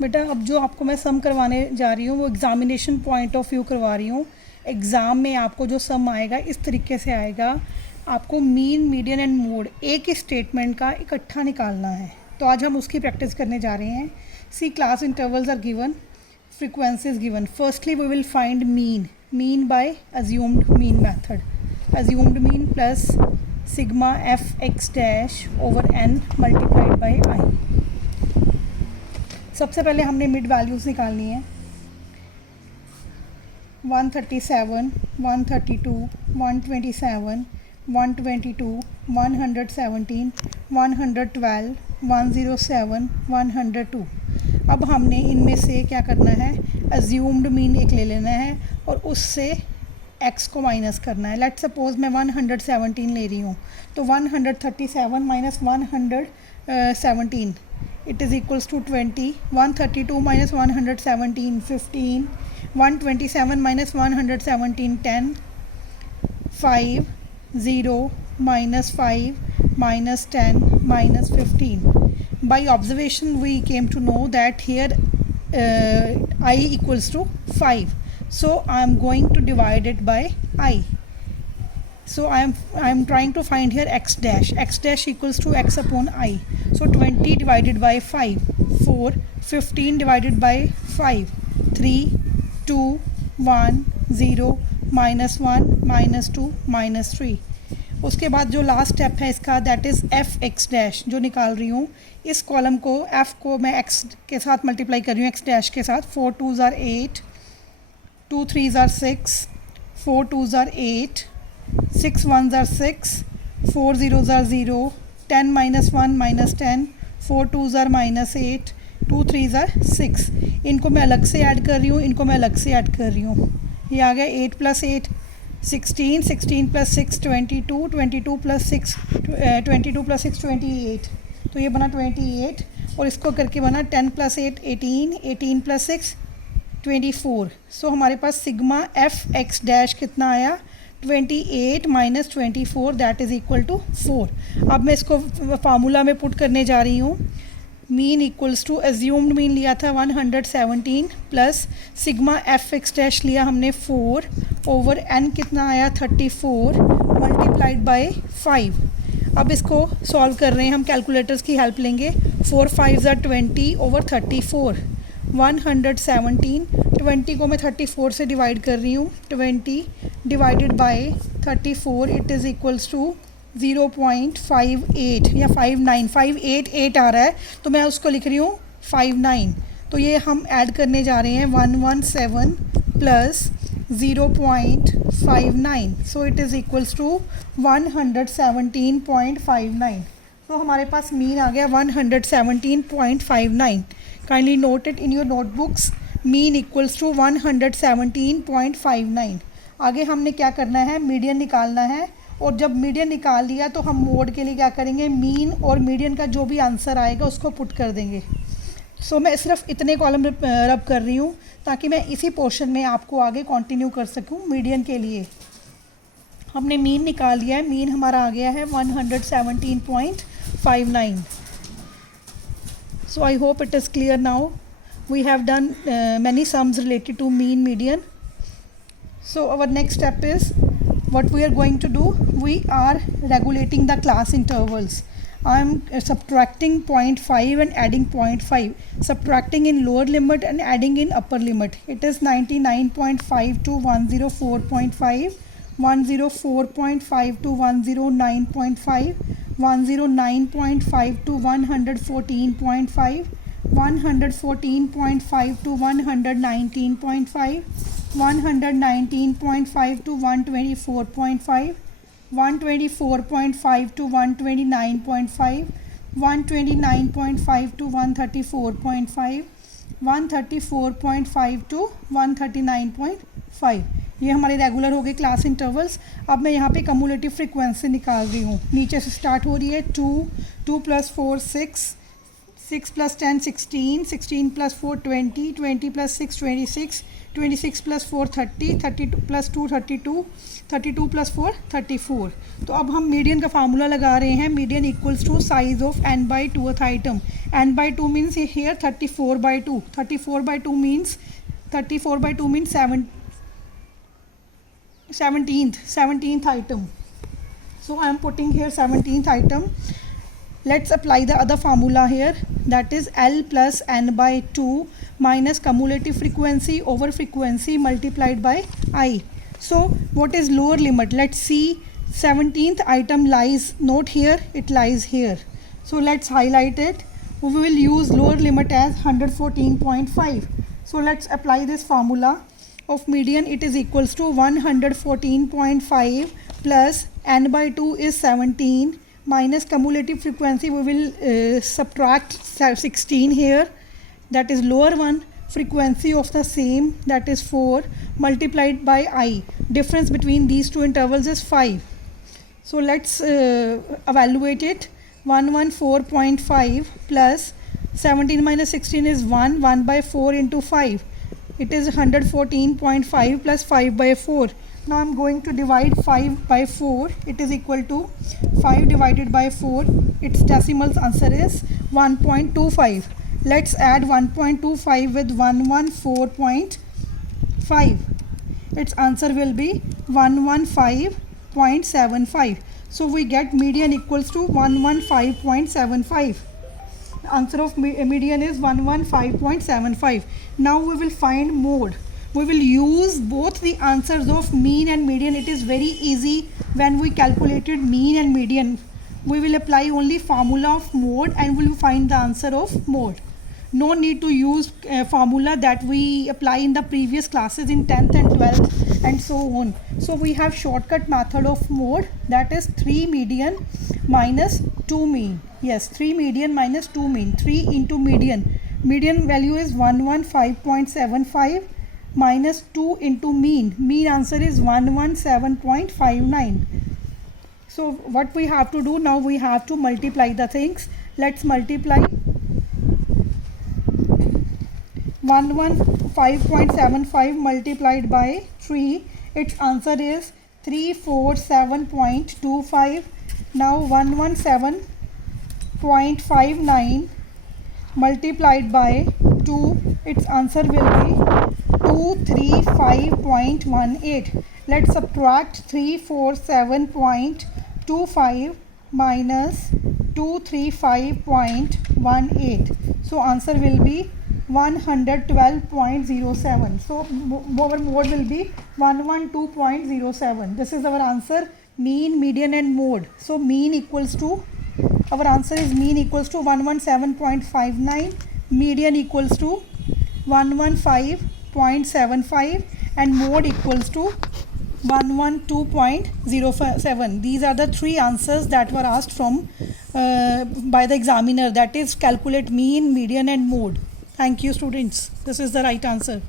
बेटा अब जो आपको मैं सम करवाने जा रही हूँ वो एग्ज़ामिनेशन पॉइंट ऑफ व्यू करवा रही हूँ। एग्ज़ाम में आपको जो सम आएगा इस तरीके से आएगा, आपको मीन, मीडियन एंड मोड एक ही स्टेटमेंट का इकट्ठा निकालना है। तो आज हम उसकी प्रैक्टिस करने जा रहे हैं। See class intervals are given, frequencies given. Firstly we will find mean by assumed mean method. Assumed mean plus sigma f x dash over n multiplied by I. सबसे पहले हमने मिड वैल्यूज़ निकालनी है। 137, 132, 127, 122, 117, 112, 107, 102। अब हमने इनमें से क्या करना है, अज्यूम्ड मीन एक ले लेना है और उससे x को माइनस करना है। लेट्स सपोज मैं 117 ले रही हूँ, तो 137 minus 117 it is equals to 20, 132 minus 117 15, 127 minus 117 10, 5 0 minus 5 minus 10 minus 15। By observation we came to know that here I equals to 5, so I am going to divide it by I. So I am trying to find here x dash equals to x upon I. So 20 divided by 5 4, 15 divided by 5 3, 2 1 0 minus 1 minus 2 minus 3। उसके बाद जो last step है इसका, that is F x dash जो निकाल रही हूँ। इस कॉलम को एफ़ को मैं एक्स के साथ मल्टीप्लाई कर रही हूँ, एक्स डैश के साथ। 4 2s are 8, 2 3s are 6, 4 2s are 8, 6 1s are 6, 4 0s are 0, 10 minus 1 minus 10, 4 2s are minus 8, 2 3s are 6। इनको मैं अलग से ऐड कर रही हूँ, इनको मैं अलग से ऐड कर रही हूँ। ये आ गया 8 + 8 16, 16 + 6 22, 22 + 6 22 + 6 28। तो ये बना 28 और इसको करके बना 10 + 8 18, 18 + 6 24। सो हमारे पास सिग्मा एफ एक्स डैश कितना आया, 28 माइनस 24 दैट इज़ इक्वल टू 4। अब मैं इसको फार्मूला में पुट करने जा रही हूँ। Mean equals to assumed mean लिया था 117 plus sigma f x dash लिया हमने 4 ओवर एन कितना आया 34 मल्टीप्लाइड बाय 5। अब इसको सॉल्व कर रहे हैं हम, कैलकुलेटर्स की हेल्प लेंगे। 4 5s are 20 ओवर 34, 117 20 को मैं 34 से डिवाइड कर रही हूँ। 20 divided by 34 it is equals to 0.58 या 598 आ रहा है, तो मैं उसको लिख रही हूँ 59। तो ये हम ऐड करने जा रहे हैं 117 plus 0.59, so it is equals to 117.59। तो हमारे पास मीन आ गया 117.59। Kindly note it in your notebooks, mean equals to 117.59। आगे हमने क्या करना है, मीडियन निकालना है। और जब मीडियन निकाल लिया तो हम मोड के लिए क्या करेंगे, मीन और मीडियन का जो भी आंसर आएगा उसको पुट कर देंगे। सो मैं सिर्फ इतने कॉलम रब कर रही हूँ ताकि मैं इसी पोर्शन में आपको आगे कंटिन्यू कर सकूँ। मीडियन के लिए हमने मीन निकाल लिया है, मीन हमारा आ गया है 117.59। So I hope it is clear now. We have done many sums related to mean, median. So our next step is what we are going to do, we are regulating the class intervals. I am subtracting 0.5 and adding 0.5, subtracting in lower limit and adding in upper limit. It is 99.5 to 104.5, 104.5 to 109.5, 109.5 to 114.5, 114.5 to 119.5, 119.5 to 124.5, 124.5 to 129.5, 129.5 to 134.5, 134.5 to 139.5। ये हमारे regular हो गए class intervals. अब मैं यहाँ पे cumulative frequency निकाल रही हूँ। नीचे से स्टार्ट हो रही है 2 + 4 6, 6 plus 10, 16, 16 plus 4, 20, 20 plus 6, 26, 26 plus 4, 30, 32 plus 2, 32, 32 plus 4, 34. तो अब हम मीडियन का फार्मूला लगा रहे हैं. Median equals to size of n by 2th item. n by 2 means here 34 by 2. 34 by 2 means 17th item. So I am putting here 17th item. Let's apply the other formula here, that is L plus n by 2 minus cumulative frequency over frequency multiplied by I. So what is lower limit? Let's see. 17th item lies not here, it lies here. So let's highlight it. We will use lower limit as 114.5. So let's apply this formula of median. It is equals to 114.5 plus n by 2 is 17 minus cumulative frequency. We will subtract 16 here, that is lower one. Frequency of the same, that is 4, multiplied by I. Difference between these two intervals is 5. So let's evaluate it. 114.5 plus 17 minus 16 is 1. 1 by 4 into 5. It is 114.5 plus 5 by 4. Now I am going to divide 5 by 4. It is equal to 5 divided by 4. Its decimal answer is 1.25. Let's add 1.25 with 114.5. Its answer will be 115.75. So we get median equals to 115.75. The answer of median is 115.75. Now we will find mode. We will use both the answers of mean and median. It is very easy. When we calculated mean and median, we will apply only formula of mode and we will find the answer of mode. No need to use formula that we apply in the previous classes in 10th and 12th and so on. So we have shortcut method of mode, that is 3 median minus 2 mean. Yes, 3 median minus 2 mean. 3 into median. Median value is 115.75 minus 2 into mean. Mean answer is 117.59. So what we have to do now, we have to multiply the things. Let's multiply 115.75 multiplied by 3. Its answer is 347.25. Now 117.59 multiplied by 2. Its answer will be 235.18. Let's subtract 347.25 minus 235.18. So answer will be 112.07. So our mode will be 112.07. This is our answer, mean, median and mode. So mean equals to, our answer is mean equals to 117.59, median equals to 115.75 and mode equals to 112.07. These are the three answers that were asked from by the examiner, that is calculate mean, median and mode. Thank you students. This is the right answer.